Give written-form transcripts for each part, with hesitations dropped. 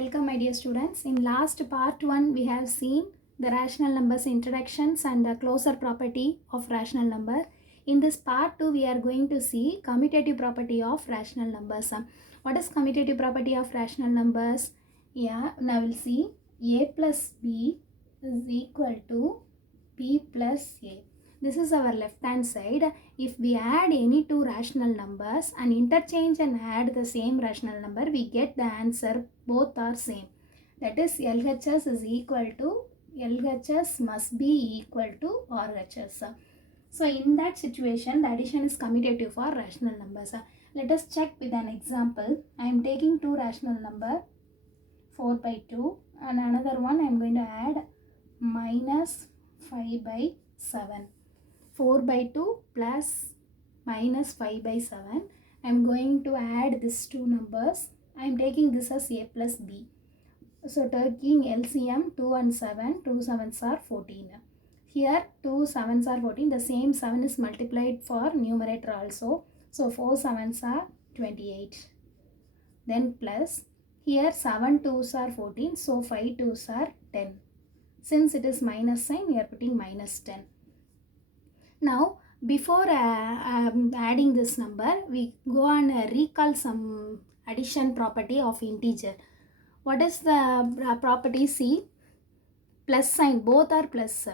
Welcome my dear students. In last part 1 we have seen the rational numbers introductions and the closure property of rational number. In this part 2 we are going to see commutative property of rational numbers. What is commutative property of rational numbers? Yeah, now we'll see a plus b is equal to b plus a. This is our left hand side. If we add any two rational numbers and interchange and add the same rational number, we get the answer both are same. That is LHS is equal to, LHS must be equal to RHS. So in that situation, the addition is commutative for rational numbers. Let us check with an example. I am taking two rational number 4 by 2 and another one I am going to add minus 5 by 7. 4 by 2 plus minus 5 by 7. I am going to add these two numbers. I am taking this as a plus b. So taking LCM 2 and 7, 2 7s are 14. Here 2 7s are 14. The same 7 is multiplied for numerator also. So 4 7s are 28. Then plus here 7 2s are 14. So 5 2s are 10. Since it is minus sign, we are putting minus 10. Now, before adding this number, we go and recall some addition property of integer. What is the property? See, plus sign, both are plus.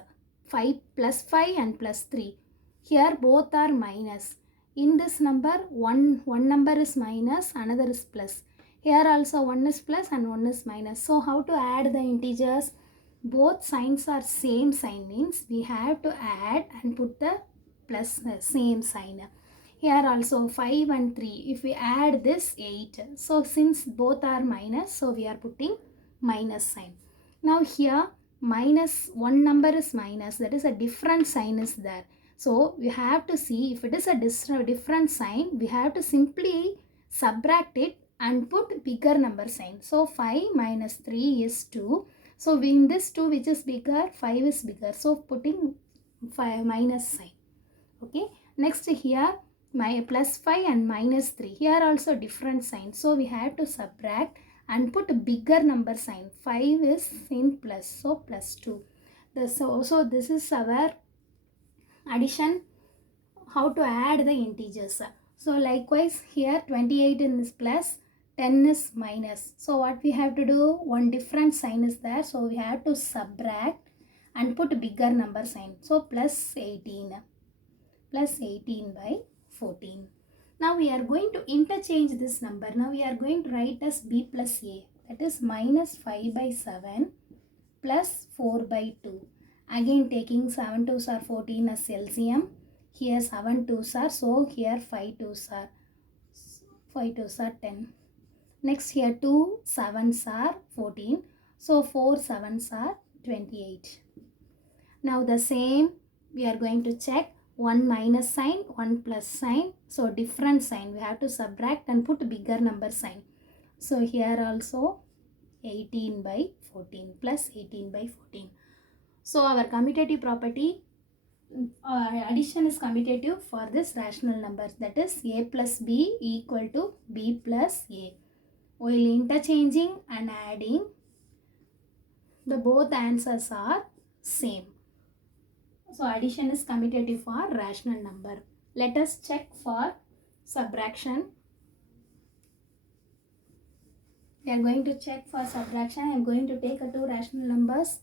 5 plus 5 and plus 3. Here both are minus. In this number, one number is minus, another is plus. Here also one is plus and one is minus. So, how to add the integers? Both signs are same sign means we have to add and put the plus same sign. Here also 5 and 3. If we add this 8. So since both are minus, so we are putting minus sign. Now here minus one number is minus, that is a different sign is there. So we have to see if it is a different sign, we have to simply subtract it and put bigger number sign. So 5 minus 3 is 2. So in this 2 which is bigger, 5 is bigger. So putting 5 minus sign. Okay. Next here my plus 5 and minus 3. Here also different sign. So we have to subtract and put a bigger number sign. 5 is in plus. So plus 2. So this is our addition. How to add the integers. So likewise here 28 is plus. 10 is minus. So what we have to do? One different sign is there. So we have to subtract and put bigger number sign. So plus 18. Plus 18 by 14. Now we are going to interchange this number. Now we are going to write as b plus a. That is minus 5 by 7 plus 4 by 2. Again taking 7 2s are 14 as LCM. Here 7 2s are. So here 5 2s are. 5 2s are 10. Next here 2 7s are 14. So 4 7s are 28. Now the same we are going to check. One minus sign, one plus sign. So different sign. We have to subtract and put bigger number sign. So here also 18 by 14 plus 18 by 14. So our commutative property addition is commutative for this rational numbers. That is a plus b equal to b plus a. While interchanging and adding, the both answers are same. So addition is commutative for rational number. Let us check for subtraction. We are going to check for subtraction. I am going to take two rational numbers.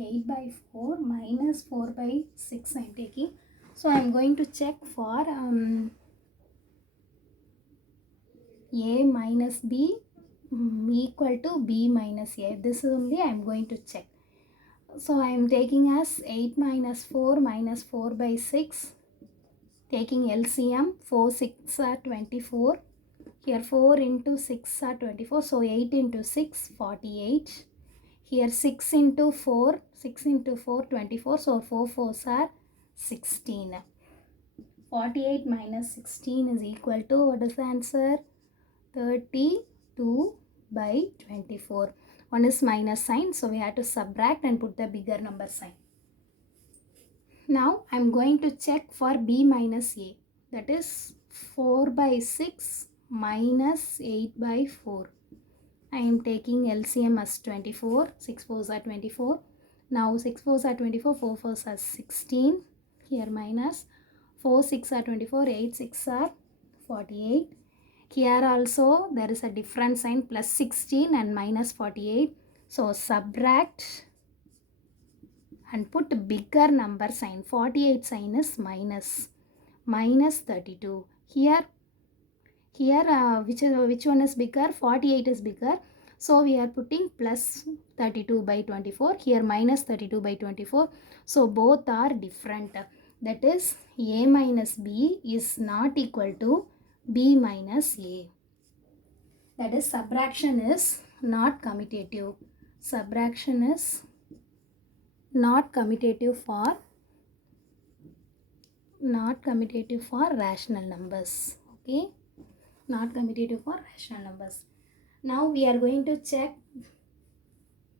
Eight by 4 minus 4 by 6 I am taking. So I am going to check for a minus b equal to b minus a. This only I am going to check. So I am taking as 8 minus 4 minus 4 by 6. Taking LCM 4 6 are 24. Here 4 into 6 are 24. So 8 into 6 48. Here 6 into 4 24. So 4 4s are 16. 48 minus 16 is equal to, what is the answer? 32 by 24. One is minus sign, so we have to subtract and put the bigger number sign. Now I am going to check for b minus a. that is 4 by 6 minus 8 by 4. I am taking LCM as 24. 6 4s are 24. Now 6 4s are 24, 4 4s are 16. Here minus 4 6 are 24, 8 6 are 48. Here also there is a different sign, plus 16 and minus 48. So subtract and put bigger number sign. 48 sign is minus 32. Here which one is bigger? 48 is bigger. So we are putting plus 32 by 24. Here minus 32 by 24. So both are different. That is A minus B is not equal to B minus A. That is subtraction is not commutative. Subtraction is not commutative for rational numbers. Okay, not commutative for rational numbers. Now we are going to check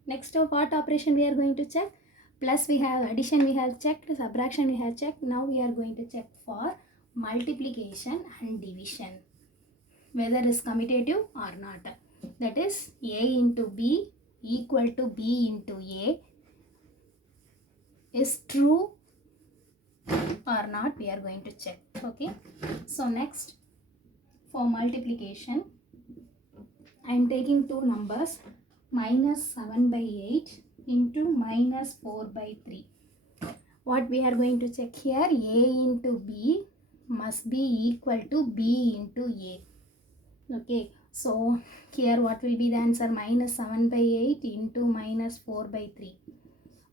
next what operation we are going to check. Plus we have addition, we have checked, subtraction we have checked. Now we are going to check for multiplication and division, whether is commutative or not. That is A into B equal to B into A is true or not, we are going to check. Okay, so next for multiplication, I am taking two numbers, minus 7 by 8 into minus 4 by 3. What we are going to check here, A into B must be equal to B into A. Okay, so here what will be the answer? Minus 7 by 8 into minus 4 by 3.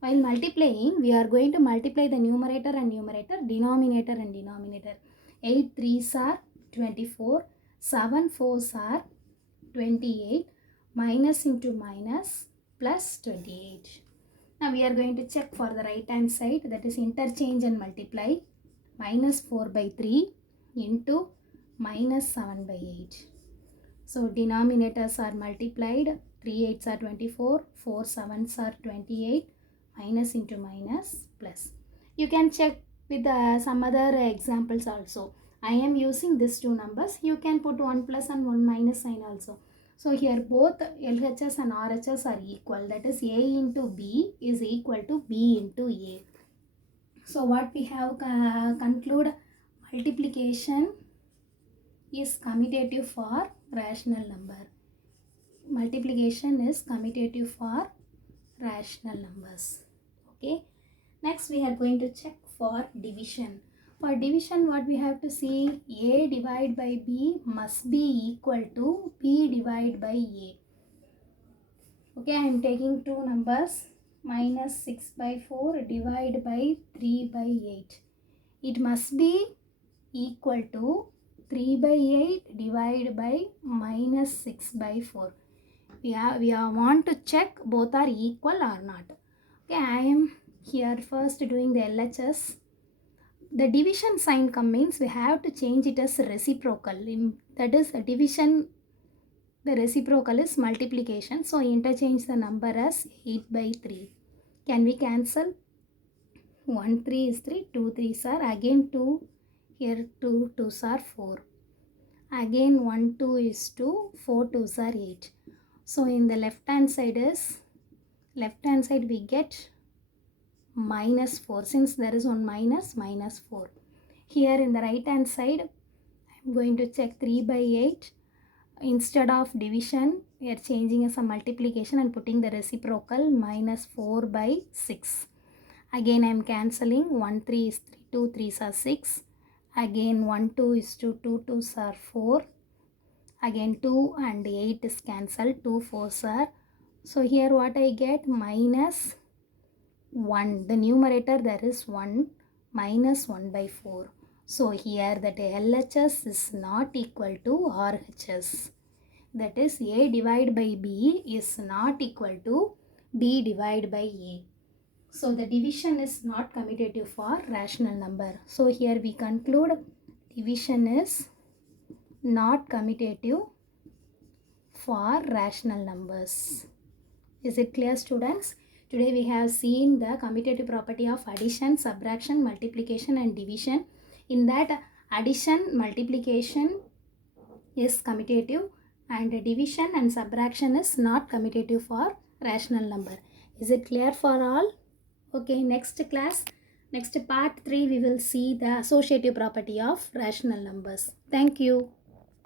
While multiplying, we are going to multiply the numerator and numerator, denominator and denominator. 8 3s are 24, 7 4s are 28, minus into minus plus 28. Now we are going to check for the right hand side, that is interchange and multiply. Minus 4 by 3 into minus 7 by 8. So denominators are multiplied, 3 8s are 24, 4 7s are 28, minus into minus plus. You can check with some other examples also. I am using these two numbers. You can put 1 plus and 1 minus sign also. So here both LHS and RHS are equal. That is A into B is equal to B into A. So what we have conclude, multiplication is commutative for rational number. Multiplication is commutative for rational numbers. Okay. Next we are going to check for division. For division, what we have to see, A divided by B must be equal to B divided by A. Okay, I am taking two numbers, minus 6 by 4 divided by 3 by 8. It must be equal to 3 by 8 divided by minus 6 by 4. We want to check both are equal or not. Okay, I am here first doing the LHS. The division sign means we have to change it as reciprocal. That is a division, the reciprocal is multiplication. So interchange the number as 8 by 3. Can we cancel? 1 3 is 3, 2 3s are again 2, here 2 2s are 4. Again 1 2 is 2, 4 2s are 8. So in the left hand side we get minus 4, since there is one minus 4. Here in the right hand side, I am going to check 3 by 8. Instead of division, we are changing as a multiplication and putting the reciprocal, minus 4 by 6. Again I am cancelling, 1 3 is 3, 2 3s are 6. Again 1 2 is 2, 2 2s are 4. Again 2 and 8 is cancelled, 2 4s are. So here what I get, minus 1. The numerator there is 1, minus 1 by 4. So here that LHS is not equal to RHS. That is A divided by B is not equal to B divided by A. So the division is not commutative for rational number. So here we conclude division is not commutative for rational numbers. Is it clear, students? Today we have seen the commutative property of addition, subtraction, multiplication and division. In that Addition, multiplication is commutative, and division and subtraction is not commutative for rational number. Is it clear for all? Okay, next class, next part 3, we will see the associative property of rational numbers. Thank you.